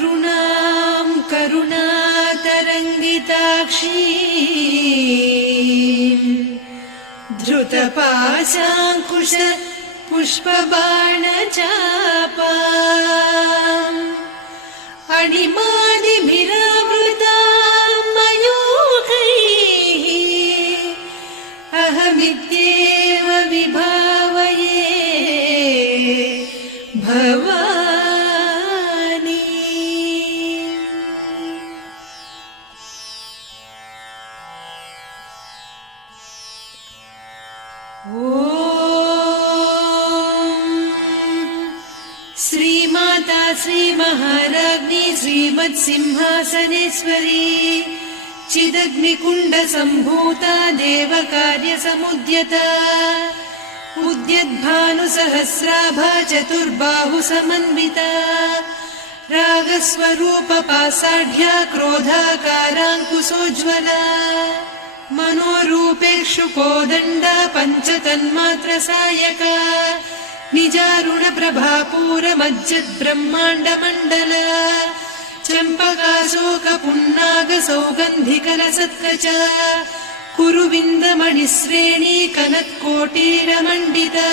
अरुणां करुणातरङ्गिताक्षीं धृतपाशाङ्कुश पुष्पबाणचापाम् अणिमादिभिरावृतां मयूखैः अहमित्येव विभावये भवानी। श्रीमाता श्रीमहाराज्ञी श्रीमत्सिंहासनेश्वरी चिदग्निकुण्डसम्भूता देवकार्यसमुद्यता उद्यद्भानुसहस्राभा चतुर्बाहुसमन्विता रागस्वरूपपासाढ्या क्रोधाकाराङ्कुशोज्ज्वला मनोरूपेक्षु कोदण्डा पञ्चतन्मात्रसायका निजारुणप्रभापूरमज्जद्ब्रह्माण्डमण्डला चम्पकाशोकपुन्नागसौगन्धिकलसत्कचा कुरुविन्दमणिश्रेणी कनत्कोटीरमण्डिता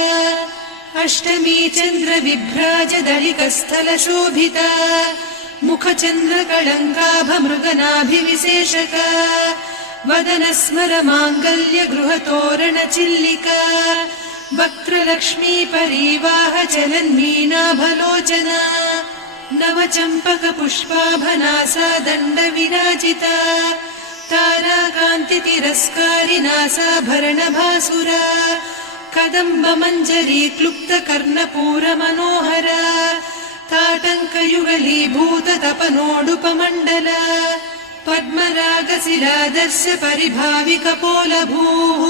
अष्टमी चन्द्रविभ्राजदलिकस्थलशोभिता मुखचन्द्रकळङ्काभमृगनाभिविशेषका वदनस्मरमाङ्गल्यगृहतोरणचिल्लिका वक्त्रलक्ष्मी परीवाहचलन्मीनाभलोचना नवचम्पकपुष्पाभनासा दण्डविराजिता ताराकान्तितिरस्कारिनासाभरणभासुरा कदम्बमञ्जरी क्लुप्तकर्णपूरमनोहरा ताटङ्कयुगलीभूततपनोडुपमण्डला पद्मरागशिलादर्श परिभाविकपोलभूः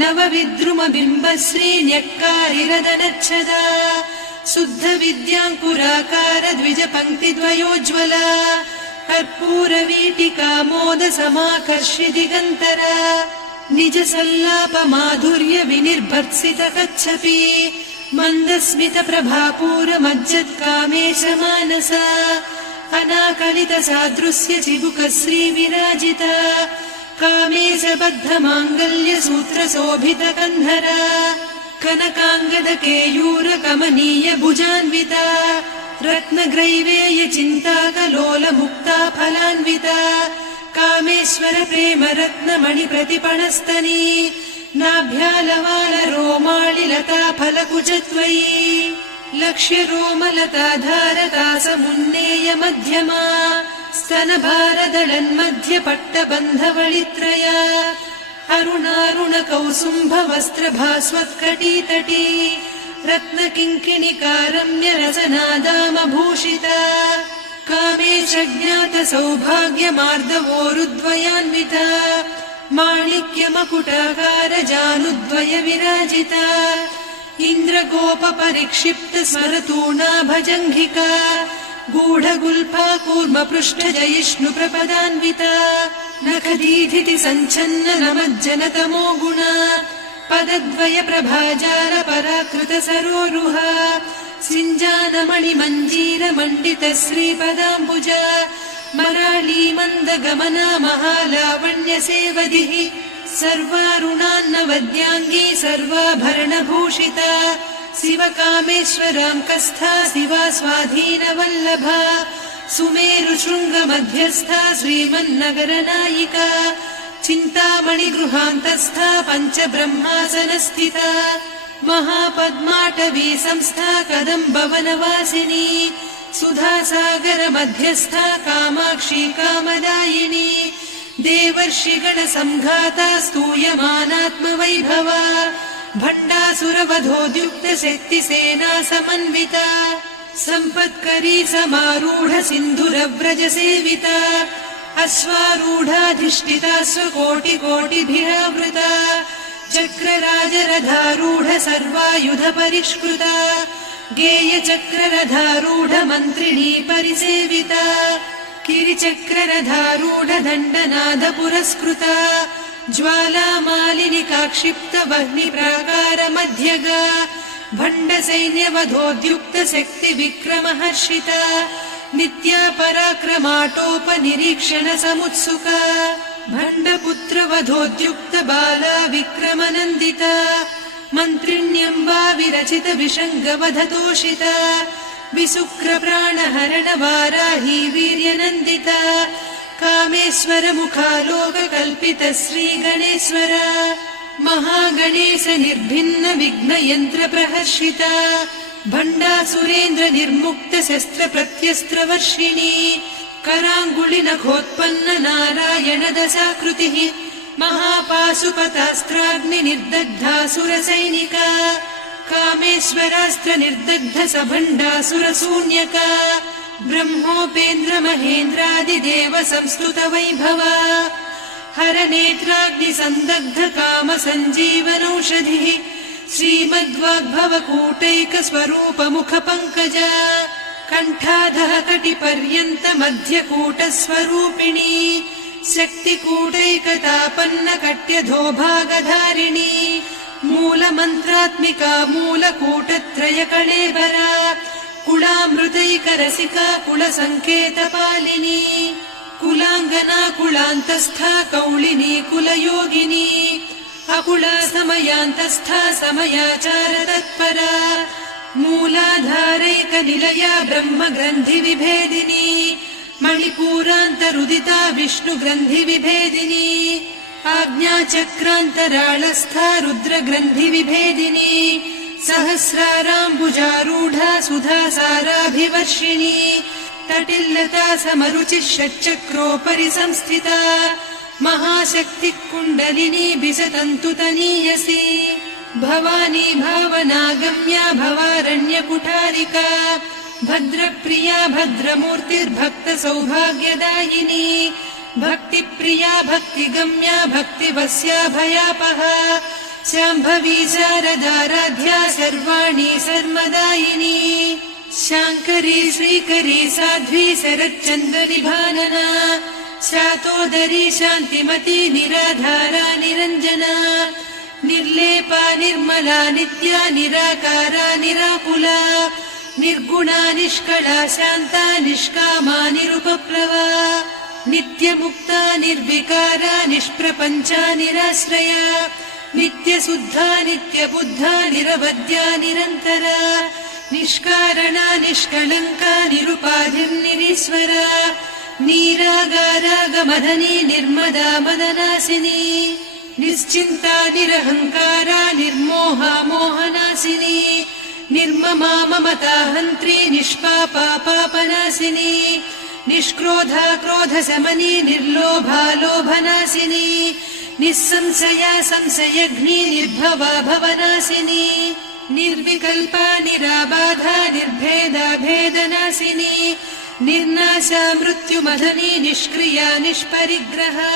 नवविद्रुमबिम्बश्रीन्यक्कारिरदनच्छदा शुद्धविद्याङ्कुराकार द्विजपङ्क्तिद्वयोज्ज्वला कर्पूरवीटिकामोदसमाकर्षि दिगन्तरा निजसल्लापमाधुर्यविनिर्भर्त्सितकच्छपि मन्दस्मितप्रभापूरमज्जत्कामेशमानसा अनाकलितसादृश्य चिबुकश्रीविराजिता कामेशबद्धमाङ्गल्यसूत्रशोभितकन्धरा कनकाङ्गदकेयूरकमनीयभुजान्विता रत्नग्रैवेयचिन्ताकलोलमुक्ता फलान्विता कामेश्वरप्रेमरत्नमणिप्रतिपणस्तनी नाभ्यालवालरोमालिलता फलकुचत्वयी लक्ष्यरोमलताधारतासमुन्नेयमध्यमा स्तनभारदळन्मध्यपट्टबन्धवळित्रया अरुणारुणकौसुम्भवस्त्रभास्वत्कटीतटी रत्नकिङ्किणिकारम्यरसनादामभूषिता कामेशज्ञातसौभाग्यमार्दवोरुद्वयान्विता माणिक्यमकुटाकारजानुद्वयविराजिता इन्द्रगोपपरिक्षिप्तस्मरतूणाभजङ्घिका गूढगुल्फा कूर्मपृष्ठजयिष्णुप्रपदान्विता नखदीधिति सञ्छन्न नमज्जनतमो गुणा पदद्वयप्रभाजालपराकृतसरोरुहा सिञ्जानमणिमञ्जीरमण्डितश्रीपदाम्बुजा मराळीमन्दगमना महालावण्यसेवधिः सर्वारुणान्नवद्याङ्गी सर्वाभरणभूषिता शिवकामेश्वराङ्कस्था शिवा स्वाधीनवल्लभा सुमेरुशृङ्गमध्यस्था श्रीमन्नगरनायिका चिन्तामणिगृहान्तस्था पञ्चब्रह्मासनस्थिता महापद्माटवी संस्था कदम्बवनवासिनी सुधासागरमध्यस्था कामाक्षी कामदायिनी देवर्षिगणसंघाता स्तूयमानात्मवैभवा भण्डासुरवधोद्युक्तशक्तिसेना समन्विता सम्पत्करी समारूढ सिन्धुरव्रजसेविता अश्वारूढाधिष्ठिता स्वकोटिकोटिभिरावृता चक्रराजरथारूढ सर्वायुधपरिष्कृता गेयचक्ररथारूढ मन्त्रिणी परिसेविता किरिचक्ररथारूढ दण्डनाद पुरस्कृता ज्वालामालिनिकाक्षिप्तवह्निप्राकारमध्यगा भण्डसैन्यवधोद्युक्तशक्तिविक्रमहर्षिता नित्या पराक्रमाटोपनिरीक्षण समुत्सुका भण्डपुत्र वधोद्युक्त बाला विक्रमनन्दिता मन्त्रिण्यम्बा विरचित विषङ्गवधतोषिता विसुक्र प्राणहरण वाराही वीर्यनन्दिता कामेश्वर मुखालोककल्पित श्रीगणेश्वर महागणेश निर्भिन्न विघ्नयन्त्र प्रहर्षिता भण्डासुरेन्द्र निर्मुक्त शस्त्र प्रत्यस्त्रवर्षिणी कराङ्गुलि नखोत्पन्न नारायण दशाकृतिः महापाशुपतास्त्राग्नि निर्दग्धासुर सैनिका कामेश्वरास्त्र निर्दग्ध सभण्डासुर शून्यका ब्रह्मोपेन्द्र महेन्द्रादिदेव संस्तुत वैभवा हर नेत्राग्नि संदग्ध काम सञ्जीवनौषधिः श्रीमद्वाग्भव कूटैक स्वरूप मुख पंकजा कण्ठाधः कटिपर्यन्त मध्यकूट स्वरूपिणी शक्तिकूटैकतापन्न कट्यधो भागधारिणी मूलमन्त्रात्मिका मूलकूटत्रय कळेबरा कुलामृतैकरसिका कुलसङ्केतपालिनी कुलाङ्गना कुलान्तस्था कौलिनी कुलयोगिनी अकुला समयान्तस्था समयाचार तत्परा मूलाधारैक निलया ब्रह्म ग्रन्थि विभेदिनी मणिपूरान्तरुदिता विष्णु ग्रन्थि विभेदिनी आज्ञाचक्रान्तराळस्था रुद्र ग्रन्थि विभेदिनी सहस्राराम्बुजारूढा सुधा साराभिवर्षिणी तटिल्लता समरुचिः षट्चक्रोपरि संस्थिता महाशक्ति कुण्डलिनी बिसतन्तु तनीयसी भवानी भावनागम्या भवारण्य कुठारिका भद्रप्रिया भद्रमूर्तिर्भक्त सौभाग्यदायिनी भक्तिप्रिया भक्तिगम्या भक्तिवस्या भयापहा शाम्भवी शारदाराध्या सर्वाणि सर्वदायिनी शाङ्करी श्रीकरी साध्वी शरच्चन्द्रनिभानना शातोदरी शान्तिमती निराधारा निरञ्जना निर्लेपा निर्मला नित्या निराकारा निराकुला निर्गुणा निष्कला शान्ता निष्कामा निरुपप्लवा नित्यमुक्ता निर्विकारा निष्प्रपञ्चा निराश्रया नित्यशुद्धा नित्यबुद्धा निरवद्या निरन्तरा निष्कारणा निष्कलङ्का निरुपाधिर्निरीश्वरा नीरागारागमदनी निर्मदा मदनासिनी निश्चिन्ता निरहङ्कारा निर्मोहा मोहनासिनी निर्ममा ममता हन्त्री निष्पापा पापनासिनी निष्क्रोधा क्रोधशमनी निर्लोभा लोभनासिनी निस्संशया संशयघ्नी निर्भवा भवनासिनी निर्विकल्पा निराबाधा निर्भेदा भेदनासिनी निर्नाशा मृत्युमदनी निष्क्रिया निष्परिग्रहा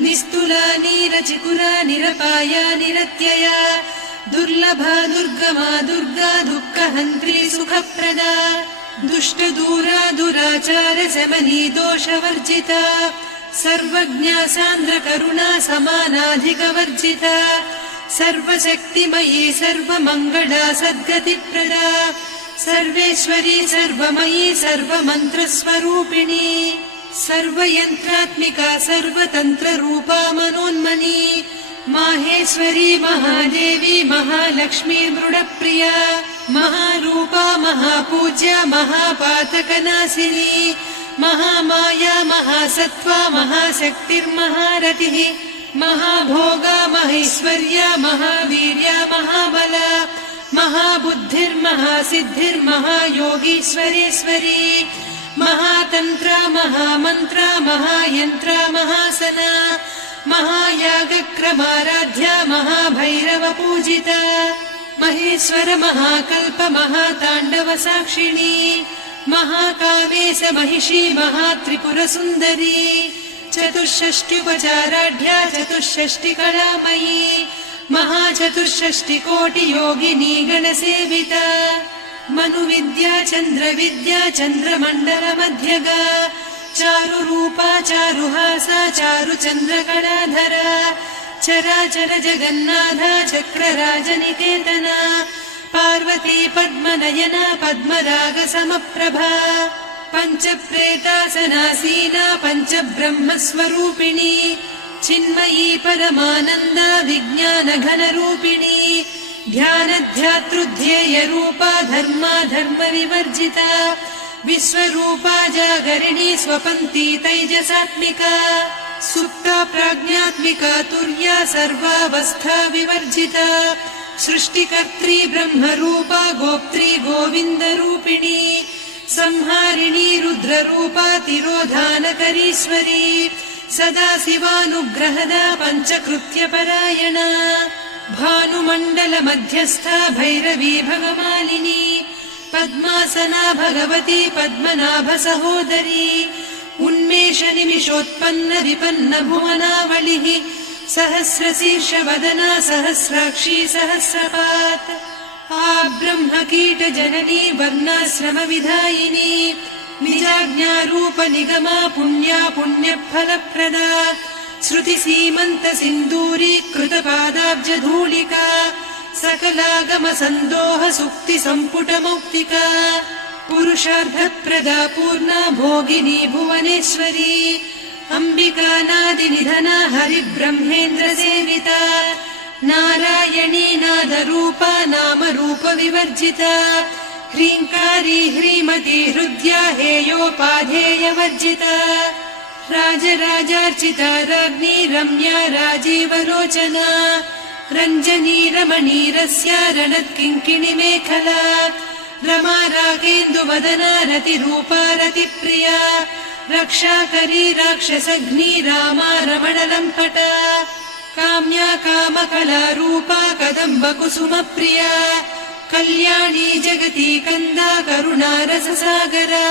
निस्तुला नीरचिकुरा निरपाया निरत्यया दुर्लभा दुर्गमा दुर्गा दुःखहन्त्री सुखप्रदा दुष्टदूरा दुराचार शमनी दोषवर्जिता सर्वज्ञा सान्द्र करुणा समानाधिकवर्जिता सर्वशक्तिमयी सर्वमङ्गला सद्गतिप्रदा सर्वेश्वरी सर्वमयी सर्वमन्त्रस्वरूपिणी सर्वयन्त्रात्मिका सर्वतन्त्ररूपा मनोन्मनी माहेश्वरी महादेवी महालक्ष्मी मृडप्रिया महारूपा महापूज्या महापातकनाशिनी महामाया महासत्त्वा महाशक्तिर्महारतिः महाभोगा महेश्वर्या महावीर्या महाबला महाबुद्धिर्महासिद्धिर्महायोगीश्वरेश्वरी महातन्त्रा महामन्त्रा महायन्त्रा महासना महायागक्रमाराध्या महाभैरवपूजिता महेश्वर महाकल्प महाताण्डव साक्षिणी महाकामेश महिषी महात्रिपुरसुन्दरी चतुष्षष्ट्युपचाराढ्या चतुष्षष्टिकलामयी महाचतुष्षष्टिकोटियोगिनी गणसेविता मनुविद्या चन्द्रविद्या चन्द्रमण्डलमध्यगा चारुरूपा चारुहासा चारुचन्द्रकलाधरा चराचर जगन्नाथा चक्रराजनिकेतना पार्वती पद्मनयना पद्मरागसमप्रभा पञ्चप्रेतासनासीना पञ्चब्रह्मस्वरूपिणी चिन्मयी परमानन्द विज्ञानघनरूपिणी ध्यानध्यातृध्येयरूपा धर्मा धर्मविवर्जिता विश्वरूपा जागरिणी स्वपन्ती तैजसात्मिका सुप्ता प्राज्ञात्मिका तुर्या सर्वावस्था विवर्जिता सृष्टिकर्त्री ब्रह्मरूपा गोप्त्री गोविन्दरूपिणी संहारिणी रुद्ररूपा तिरोधानकरीश्वरी सदा शिवानुग्रहदा पञ्चकृत्यपरायणा भानुमण्डल मध्यस्था भैरवी भगमालिनी पद्मासना भगवती पद्मनाभ सहोदरी उन्मेष निमिषोत्पन्न विपन्न भुवनावलिः सहस्रशीर्षवदना सहस्राक्षी सहस्रपात् ब्रह्म कीट जननी वर्णाश्रम विधायिनी निजाज्ञारूप निगमा पुण्या पुण्यफलप्रदा श्रुति सीमन्त सिन्दूरी कृत पादाब्ज धूलिका सकलागम सन्दोह सुक्ति सम्पुट मौक्तिका पुरुषार्थप्रदा पूर्णा भोगिनी भुवनेश्वरी अंबिका नादिनिधना हरिब्रह्मेन्द्र सेविता नारायणी नादरूपा नामरूप विवर्जिता ह्रीङ्कारी ह्रीमती हृद्या हेयोपाधेयवर्जिता राजराजार्चिता राज्ञी रम्या राजीवलोचना रञ्जनी रमणीरस्या रणत्किङ्किणी मेखला रमा रागेन्दुवदना रतिरूपा रतिप्रिया रक्षाकरी राक्षसघ्नी रामा रमणलम्पटा काम्या कामकलारूपा कदम्बकुसुमप्रिया कल्याणी जगती कन्दा करुणा रससागरा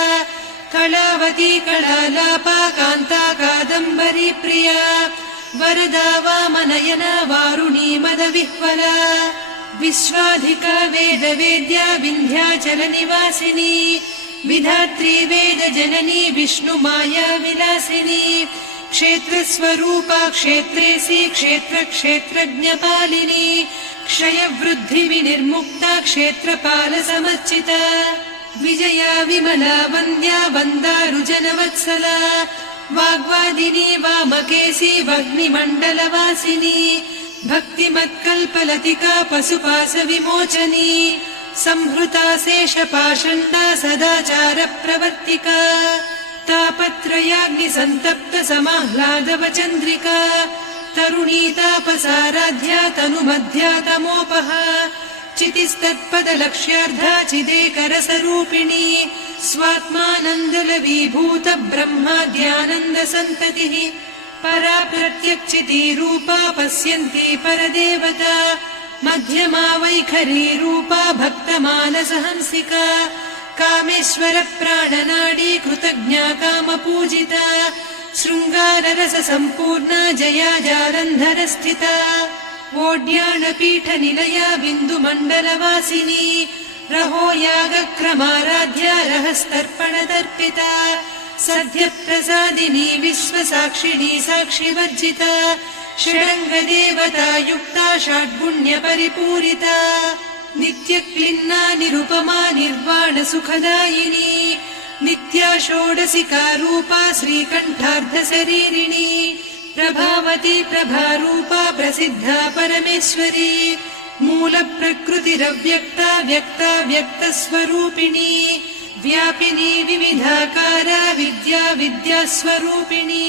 कलावती कलालापा कान्ता कादम्बरी प्रिया वरदा वामनयना वारुणी मदविह्वला विश्वाधिका वेदवेद्या विन्ध्याचल निवासिनी विधात्री वेद जननी विष्णुमाया विलासिनी क्षेत्रस्वरूपा क्षेत्रेसी क्षेत्र क्षेत्रज्ञपालिनी क्षयवृद्धि विनिर्मुक्ता क्षेत्रपाल समर्चिता विजया विमला वन्द्या वन्दारुजनवत्सला वाग्वादिनी वामकेशी वह्निमण्डलवासिनी भक्तिमत्कल्पलतिका पशुपाश विमोचनी संहृता शेषपाषण्डा सदाचार प्रवर्तिका तापत्रयाग्निसन्तप्त समाह्लादवचन्द्रिका तरुणी तापसाराध्या तनुमध्या तमोपहा चितिस्तत्पदलक्ष्यार्धा चिदेकरसरूपिणी स्वात्मानन्दलवीभूत ब्रह्माद्यानन्द सन्ततिः परा प्रत्यक्षितीरूपा पश्यन्ती परदेवता मध्यमा वैखरी रूपा भक्तमानसहंसिका कामेश्वर प्राणनाडी कृतज्ञा कामपूजिता शृङ्गाररस सम्पूर्णा जया जालन्धर स्थिता वोड्याणपीठ निलया बिन्दुमण्डलवासिनी रहो यागक्रमाराध्या रहस्तर्पणतर्पिता सद्यप्रसादिनी विश्वसाक्षिणी साक्षिवर्जिता षडङ्गदेवता युक्ता षड्गुण्यपरिपूरिता नित्यक्लिन्ना निरुपमा निर्वाण सुखदायिनी नित्या षोडशिका रूपा श्रीकण्ठार्धशरीरिणी प्रभावती प्रभारूपा प्रसिद्धा परमेश्वरी मूल प्रकृतिरव्यक्ता व्यक्ता व्यक्तस्वरूपिणी व्यापिनी विविधाकारा विद्या विद्यास्वरूपिणी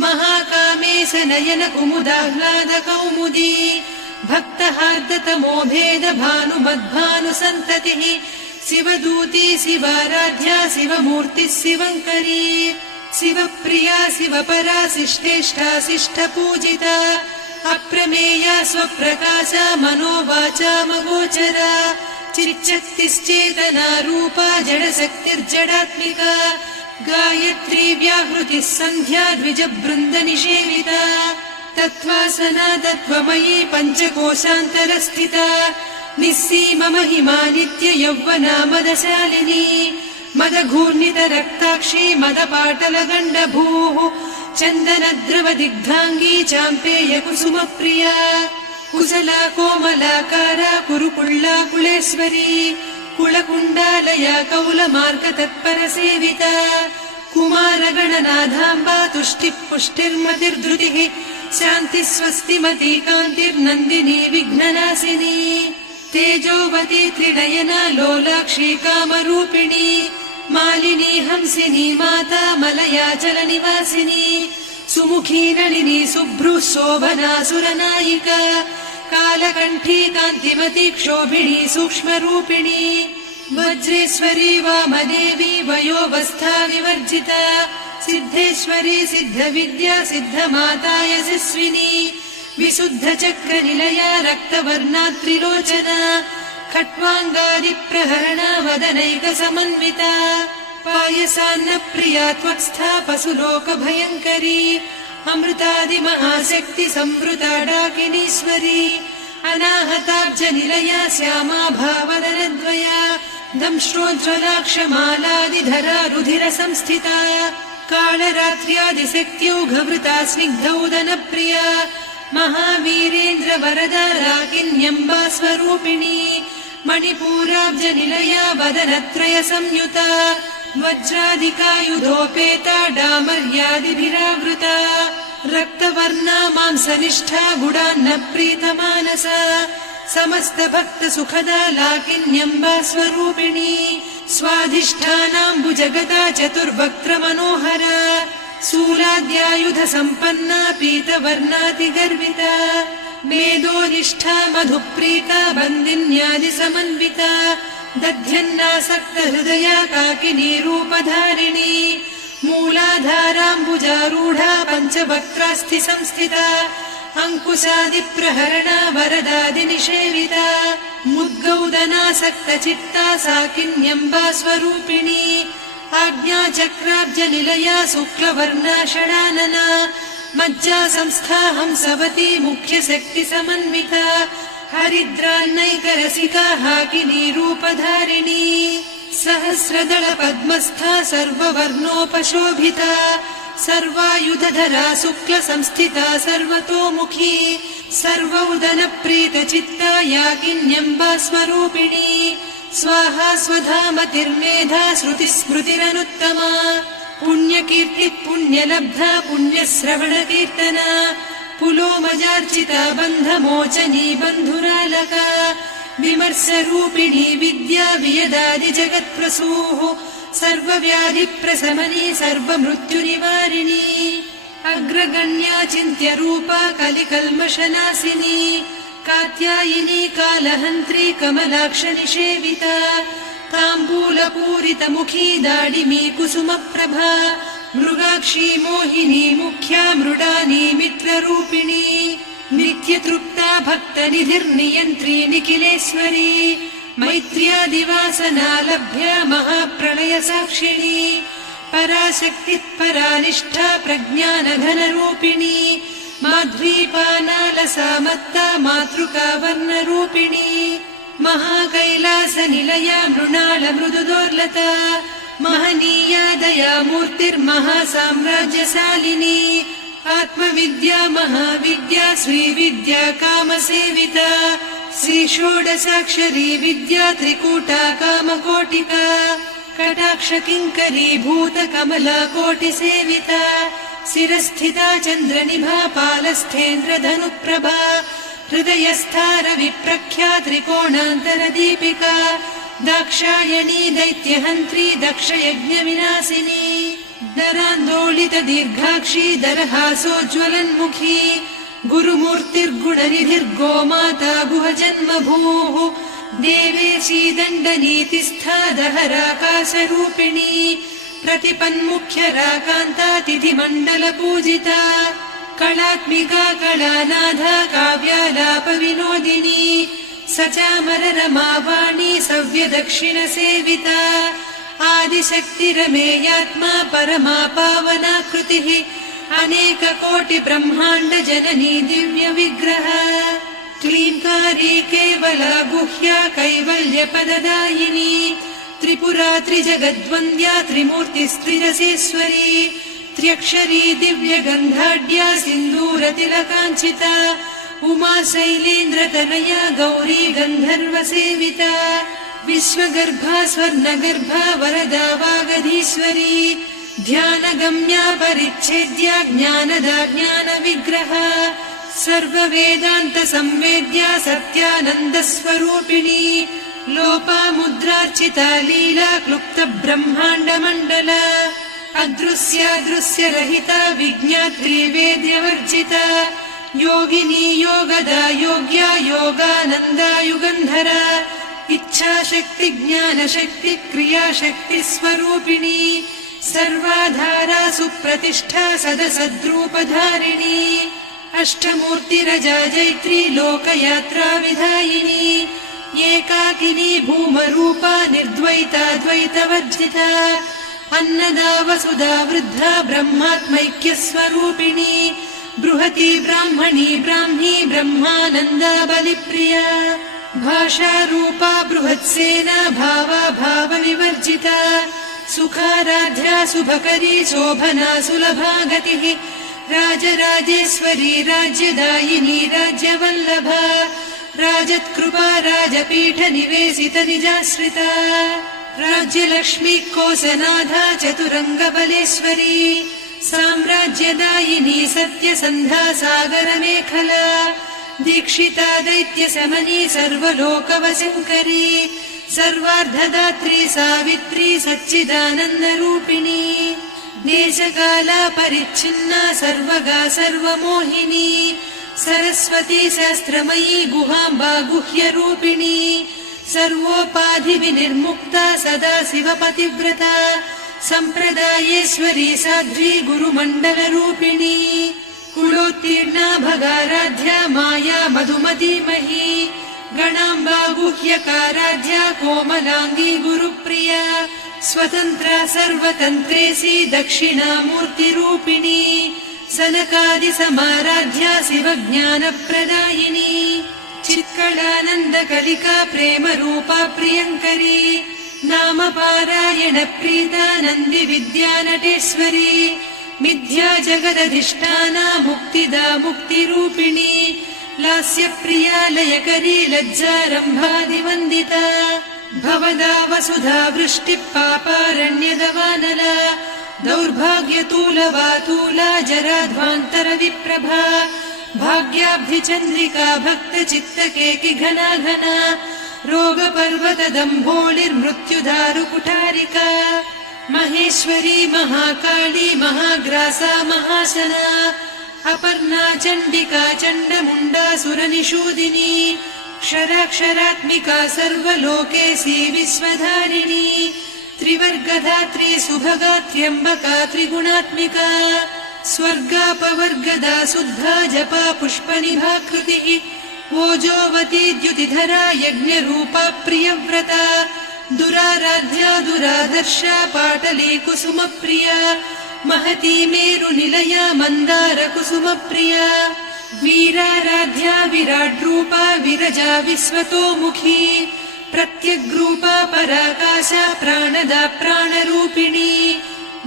महाकामेश नयन कुमुदाह्लाद कौमुदी भक्तहार्दतमो भेद भानुमद्भानुसन्ततिः शिवदूती शिवाराध्या शिवमूर्तिः शिवङ्करी शिवप्रिया शिवपरा शिष्टेष्टा शिष्टपूजिता अप्रमेया स्वप्रकाशा मनोवाचामगोचरा चिच्चक्तिश्चेतना रूपा जडशक्तिर्जडात्मिका गायत्री व्याहृतिः सन्ध्या द्विजबृन्दनिषेविता तत्त्वासना तत्त्वमयी पञ्चकोशान्तरस्थिता निस्सीम महिमा नित्य यौवना मदशालिनी मदघूर्णित रक्ताक्षी मदपाटलगण्डभूः चन्दनद्रवदिग्धाङ्गी चाम्पेय कुसुमप्रिया कुशला कोमलाकारा कुरुकुळ्ळा कुलेश्वरी कुलकुण्डालया कौलमार्गतत्परसेविता कुमारगणनाथाम्बा तुष्टिः पुष्टिर्मतिर्धृतिः शान्तिः स्वस्तिमती कान्तिर्नन्दिनी विघ्ननाशिनी तेजोवती त्रिनयना लोलाक्षी कामरूपिणी मालिनी हंसिनी माता मलयाचलनिवासिनी सुमुखी नलिनी शुभ्रुः शोभना सुरनायिका कालकण्ठी कान्तिमती क्षोभिणी सूक्ष्मरूपिणी वज्रेश्वरी वामदेवी वयोवस्था विवर्जिता सिद्धेश्वरी सिद्धविद्या सिद्धमाता यशस्विनी विशुद्धचक्रनिलया रक्तवर्णा त्रिलोचना खट्वाङ्गादिप्रहरणा वदनैकसमन्विता पायसान्नप्रिया त्वक्स्था पशुलोकभयङ्करी अमृतादिमहाशक्ति संवृता डाकिनीश्वरी अनाहताब्जनिलया श्यामा भावदनद्वया दंष्ट्रोज्ज्वलाक्षमालादिधरा रुधिरसंस्थिता कालरात्र्यादिशक्त्यौघवृता स्निग्धौदनप्रिया महावीरेन्द्रवरदा राकिन्यम्बा स्वरूपिणी मणिपूराब्जनिलया वदनत्रय संयुता वज्रादिकायुधोपेता डामर्यादिभिरावृता रक्तवर्णा मांसनिष्ठा गुडान्नप्रीतमानसा समस्तभक्तसुखदा लाकिन्यम्बा स्वरूपिणी स्वाधिष्ठानाम्बुजगता चतुर्वक्त्रमनोहरा शूलाद्यायुधसम्पन्ना पीतवर्णातिगर्विता मेदोनिष्ठा मधुप्रीता बन्दिन्यादिसमन्विता दध्यन्नासक्तहृदया काकिनी रूपधारिणी मूलाधाराम्बुजारूढा पञ्चवक्त्रास्थिसंस्थिता अङ्कुशादिप्रहरणा वरदादिनिषेविता मुद्गौदनासक्तचित्ता साकिन्यम्बा स्वरूपिणी आज्ञाचक्राब्जनिलया शुक्लवर्णा षडानना मज्जा संस्था हंसवती मुख्यशक्तिसमन्विता हरिद्रान्नैकरसिका हाकिनी रूपधारिणी सहस्रदल पद्मस्था सर्ववर्णोपशोभिता सर्वायुधधरा शुक्लसंस्थिता सर्वतोमुखी सर्वौदनप्रीतचित्ता याकिन्यम्बा स्वरूपिणी स्वाहा स्वधामतिर्मेधा श्रुतिस्मृतिरनुत्तमा पुण्यकीर्तिः पुण्यलब्धा पुण्यश्रवणकीर्तना पुलोमजार्चिता बन्धमोचनी बन्धुरालका विमर्शरूपिणी विद्या वियदादिजगत्प्रसूः सर्वव्याधिप्रशमनी सर्वमृत्युनिवारिणी अग्रगण्या चिन्त्यरूपा कलिकल्मषनाशिनी कात्यायिनी कालहन्त्री कमलाक्षनिषेविता ताम्बूलपूरितमुखी दाडिमी कुसुमप्रभा मृगाक्षी मोहिनी मुख्या मृडानी मित्ररूपिणी नित्यतृप्ता भक्तनिधिर्नियन्त्री निखिलेश्वरी मैत्र्यादिवासना लभ्या महाप्रलयसाक्षिणी पराशक्तिः परानिष्ठा प्रज्ञानघनरूपिणी माध्वीपानालसा मत्ता मातृका वर्णरूपिणी महाकैलासनिलया मृणाल मृदुदोर्लता महनीया दया मूर्तिर्महासाम्राज्यशालिनी आत्मविद्या महाविद्या श्रीविद्या कामसेविता श्रीषोडशाक्षरी विद्या त्रिकूटा कामकोटिका कटाक्षकिङ्करी भूतकमला कोटिसेविता शिरस्थिता चन्द्रनिभा पालस्थेन्द्रधनुप्रभा हृदयस्था रविप्रख्या त्रिकोणान्तरदीपिका दाक्षायणी दैत्यहन्त्री दक्षयज्ञविनाशिनी दरान्दोलित दीर्घाक्षी दरहासोज्ज्वलन्मुखी गुरुमूर्तिर्गुणनिधिर्गोमाता गुहजन्मभूः देवेशी दण्डनीतिस्था दहराकाशरूपिणी प्रतिपन्मुख्यराकान्ता तिथिमण्डलपूजिता कलात्मिका कलानाधा काव्यालापविनोदिनी सचामररमावाणी सव्यदक्षिणसेविता आदिशक्तिरमेयात्मा परमा पावनाकृतिः अनेककोटिब्रह्माण्डजननी दिव्यविग्रह क्लीङ्कारी केवला गुह्या कैवल्यपददायिनी त्रिपुरा त्रिजगद्वन्द्या त्रिमूर्तिस्त्रिरसेश्वरी त्र्यक्षरी दिव्यगन्धाढ्या सिन्दूरतिलकाञ्चिता उमा शैलेन्द्रतनया गौरी गन्धर्वसेविता विश्वगर्भा स्वर्णगर्भा वरदा वागधीश्वरी ध्यानगम्या परिच्छेद्या ज्ञानदा ज्ञानविग्रहा सर्ववेदान्त संवेद्या सत्यानन्दस्वरूपिणी लोपामुद्रार्चिता लीला क्लुप्त ब्रह्माण्डमण्डला अदृश्यादृश्यरहिता विज्ञात्री वेद्यवर्जिता योगिनी योगदा योग्या योगानन्दा युगन्धरा इच्छाशक्ति ज्ञानशक्ति क्रियाशक्ति स्वरूपिणी सर्वाधारा सुप्रतिष्ठा सदसद्रूपधारिणी अष्टमूर्तिरजा जैत्री लोकयात्रा विधायिनी एकाकिनी भूमरूपा निर्द्वैता द्वैतवर्जिता अन्नदा वसुधा वृद्धा ब्रह्मात्मैक्यस्वरूपिणी बृहती ब्राह्मणी ब्राह्मी ब्रह्मानन्दा बलिप्रिया भाषारूपा बृहत्सेना भावा भावविवर्जिता सुखाराध्या शुभकरी शोभना सुलभा गतिः राजराजेश्वरी राज्यदायिनी राज्यवल्लभा राजत्कृपा राजपीठ निवेशित निजाश्रिता राज्यलक्ष्मी कोसनाधा चतुरङ्गबलेश्वरी साम्राज्यदायिनी सत्यसन्धा सागरमेखला दीक्षिता दैत्यशमनी सर्वलोकवशङ्करी सर्वार्धदात्री सावित्री सच्चिदानन्दरूपिणी देशकाला परिच्छिन्ना सर्वगा सर्वमोहिनी सरस्वती शास्त्रमयी गुहाम्बा गुह्यरूपिणी सर्वोपाधिविनिर्मुक्ता सदा शिवपतिव्रता सम्प्रदायेश्वरी साध्वी गुरुमण्डलरूपिणी कुलोत्तीर्णा भगाराध्या माया मधुमतीमही गणाम्बा गुह्यकाराध्या कोमलाङ्गी गुरुप्रिया स्वतन्त्रा सर्वतन्त्रेसी दक्षिणामूर्तिरूपिणी सनकादिसमाराध्या शिवज्ञानप्रदायिनी चित्कलानन्दकलिका प्रेमरूपा प्रियङ्करी नामपारायण प्रीता नन्दिविद्यानटेश्वरी मिथ्या जगदधिष्ठाना मुक्तिदा मुक्तिरूपिणी लास्यप्रिया लयकरी लज्जारम्भादिवन्दिता भवदा वसुधा वृष्टिः पापारण्यदवानला दौर्भाग्यतूलवातूला जराध्वान्तरविप्रभा भाग्याब्धिचन्द्रिका भक्तचित्तकेकि घना घना रोगपर्वतदम्भोलिर्मृत्युदारुकुठारिका महेश्वरी महाकाली महाग्रासा महाशना अपर्णा चण्डिका चण्डमुण्डा सुरनिषूदिनी क्षराक्षरात्मिका सर्वलोकेशी विश्वधारिणी त्रिवर्गधात्री सुभगा त्र्यम्बका त्रिगुणात्मिका स्वर्गापवर्गदा शुद्धा जपा पुष्पनिभाकृतिः ओजोवती द्युतिधरा यज्ञरूपा प्रियव्रता दुराराध्या दुरादर्शा पाटली कुसुमप्रिया महती मेरुनिलया मन्दारकुसुमप्रिया वीराराध्या विराड्रूपा विरजा विश्वतोमुखी प्रत्यग्रूपा पराकाशा प्राणदा प्राणरूपिणी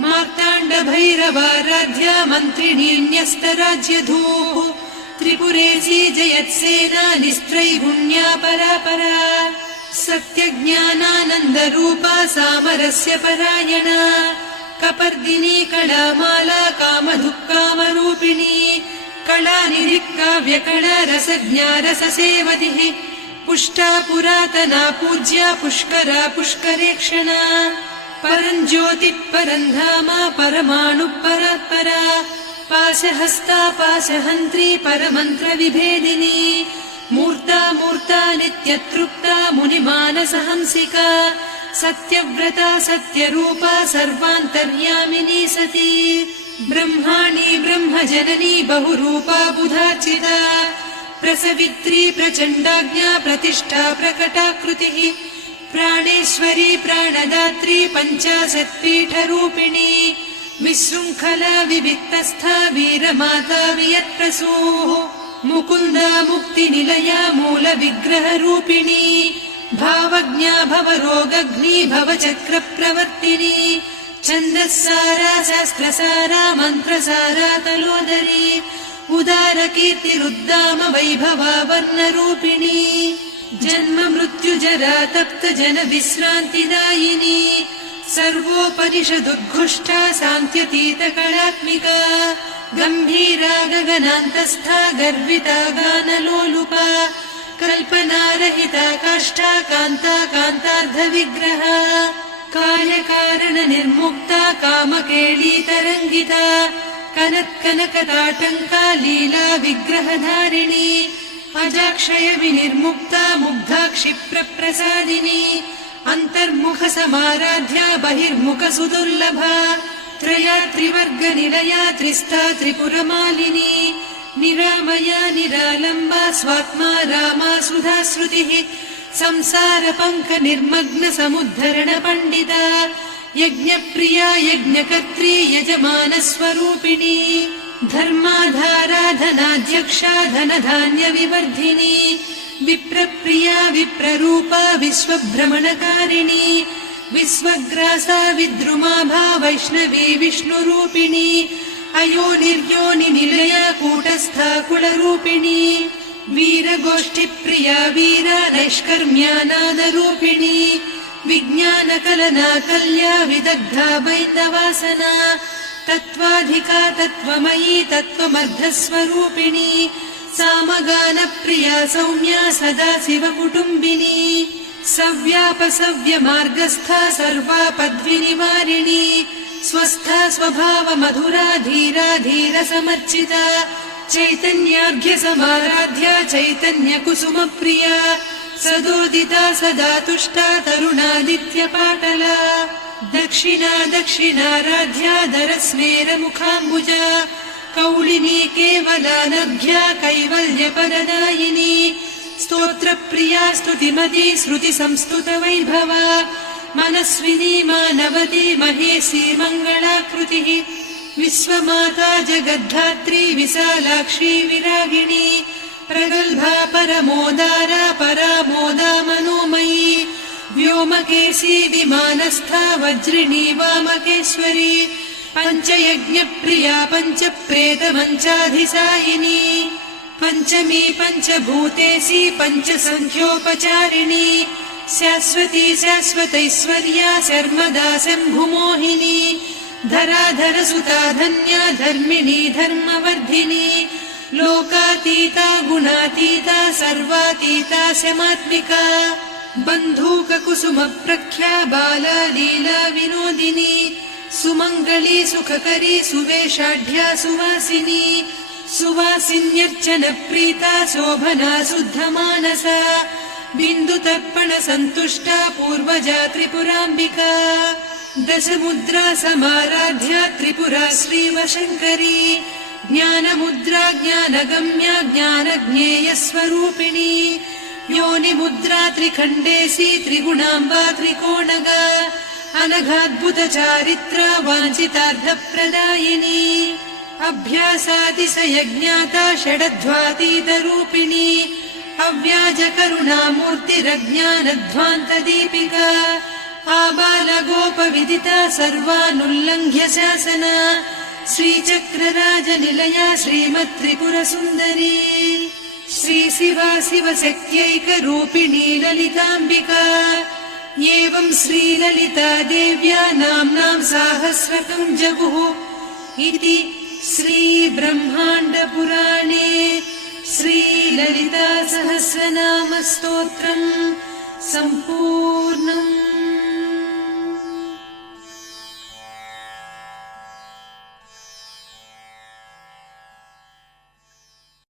मार्ताण्डभैरवाराध्या मन्त्रिणी न्यस्तराज्यधूः त्रिपुरेशी जयत्सेना निस्त्रैगुण्या परापरा सत्यज्ञानानन्दरूपा सामरस्य परायणा कपर्दिनी कलामाला कामधुक्कामरूपिणी कलानिधिः काव्यकला रसज्ञा रससेवतिः पुष्टा पुरातना पूज्या पुष्करा पुष्करेक्षणा परञ्ज्योतिः परन्धामा परमाणुः परात्परा पाशहस्ता पाशहन्त्री परमन्त्रविभेदिनी मूर्ता मूर्ता नित्यतृप्ता मुनिमानसहंसिका सत्यव्रता सत्यरूपा सर्वान्तर्यामिनी सती ब्रह्माणी ब्रह्मजननी बहुरूपा बुधार्चिता प्रसवित्री प्रचण्डाज्ञा प्रतिष्ठा प्रकटाकृतिः प्राणेश्वरी प्राणदात्री पञ्चाशत्पीठरूपिणी विशृङ्खला विविक्तस्था वीरमाता वियत्प्रसूः मुकुन्दा मुक्तिनिलया मूलविग्रहरूपिणी भावज्ञा भवरोगग्नी भवचक्रप्रवर्तिनी छन्दस्सारा शास्त्रसारा मन्त्रसारा तलोदरी उदारकीर्तिरुद्दाम वैभवा वर्णरूपिणी जन्म मृत्यु मृत्युजरा तप्त जन विश्रान्तिदायिनी सर्वोपनिषदुद्घुष्टा सान्त्यतीत कलात्मिका गम्भीरा गगनान्तस्था गर्विता गानलोलुपा कल्पनारहिता काष्ठा कान्ता कान्तार्धविग्रहा कार्यकारण निर्मुक्ता कामकेळी तरङ्गिता कनत्कनकताटङ्का लीला विग्रहधारिणी अजाक्षय विनिर्मुक्ता मुग्धा क्षिप्रप्रसादिनी अन्तर्मुख समाराध्या बहिर्मुख सुदुर्लभा त्रया त्रिवर्गनिलया त्रिस्था त्रिपुरमालिनी निरामया निरालम्बा स्वात्मा रामा सुधा श्रुतिः संसार पङ्क निर्मग्न समुद्धरण पण्डिता यज्ञप्रिया यज्ञकर्त्री यजमान स्वरूपिणी धर्माधाराधनाध्यक्षा धनधान्य विवर्धिनी विप्रप्रिया विप्ररूपा विश्वभ्रमणकारिणी विश्वग्रासा विद्रुमाभा वैष्णवी विष्णुरूपिणी अयोनिर्योनि निलया कूटस्था कुलरूपिणी वीरगोष्ठिप्रिया वीरा नैष्कर्म्यानादरूपिणी विज्ञानकलना कल्या विदग्धा बैन्दवासना तत्त्वाधिका तत्त्वमयी तत्त्वमर्धस्वरूपिणी सामगानप्रिया सौम्या सदा शिवकुटुम्बिनी सव्यापसव्यमार्गस्था सर्वापद्विनिवारिणी स्वस्था स्वभाव मधुरा धीरा धीर समर्चिता चैतन्यार्घ्य समाराध्या चैतन्य कुसुम प्रिया सदोदिता सदा तुष्टा तरुणादित्य पाटला दक्षिणा दक्षिणाराध्या दरस्मेर मुखाम्बुजा कौलिनी केवलानभ्या कैवल्यपददायिनी स्तोत्रप्रिया स्तुतिमती श्रुति संस्तुत वैभवा मनस्विनी मानवती महेशी मङ्गलाकृतिः विश्वमाता जगद्धात्री विशालाक्षी विरागिणी प्रगल्भा परमोदारा परामोदा मनोमयी व्योमकेशी विमानस्था वज्रिणी वामकेश्वरी पञ्चयज्ञप्रिया पञ्चप्रेतमञ्चाधिसायिनी पञ्चमी पञ्चभूतेशी पञ्चसङ्ख्योपचारिणी शाश्वती शाश्वतैश्वर्या शर्मदा शम्भुमोहिनी धराधरसुता धन्या धर्मिणी धर्मवर्धिनी लोकातीता गुणातीता सर्वातीता शमात्मिका बन्धूककुसुम प्रख्या बाला लीला विनोदिनी सुमङ्गली सुखकरी सुवेशाढ्या सुवासिनी सुवासिन्यर्चन प्रीता शोभना शुद्धमानसा बिन्दुतर्पण सन्तुष्टा पूर्वजा त्रिपुराम्बिका दशमुद्रा समाराध्या त्रिपुरा श्रीवशङ्करी ज्ञानमुद्रा ज्ञानगम्या ज्ञानज्ञेयस्वरूपिणी योनिमुद्रा त्रिखण्डेशी त्रिगुणाम्बा त्रिकोणगा अनघाद्भुत चारित्रा वाञ्छितार्थप्रदायिनी अभ्यासातिशयज्ञाता षडध्वातीतरूपिणी अव्याजकरुणामूर्तिरज्ञानध्वान्तदीपिका आबालगोपविदिता सर्वानुल्लङ्घ्य शासना श्रीचक्रराजनिलया श्रीमत्त्रिपुरसुन्दरी श्रीशिवा शिवशक्त्यैकरूपिणी ललिताम्बिका एवं श्रीललिता देव्या नाम्नां साहस्रकं जगुः इति श्रीब्रह्माण्डपुराणे श्रीललिता सहस्रनामस्तोत्रम् सम्पूर्णम्।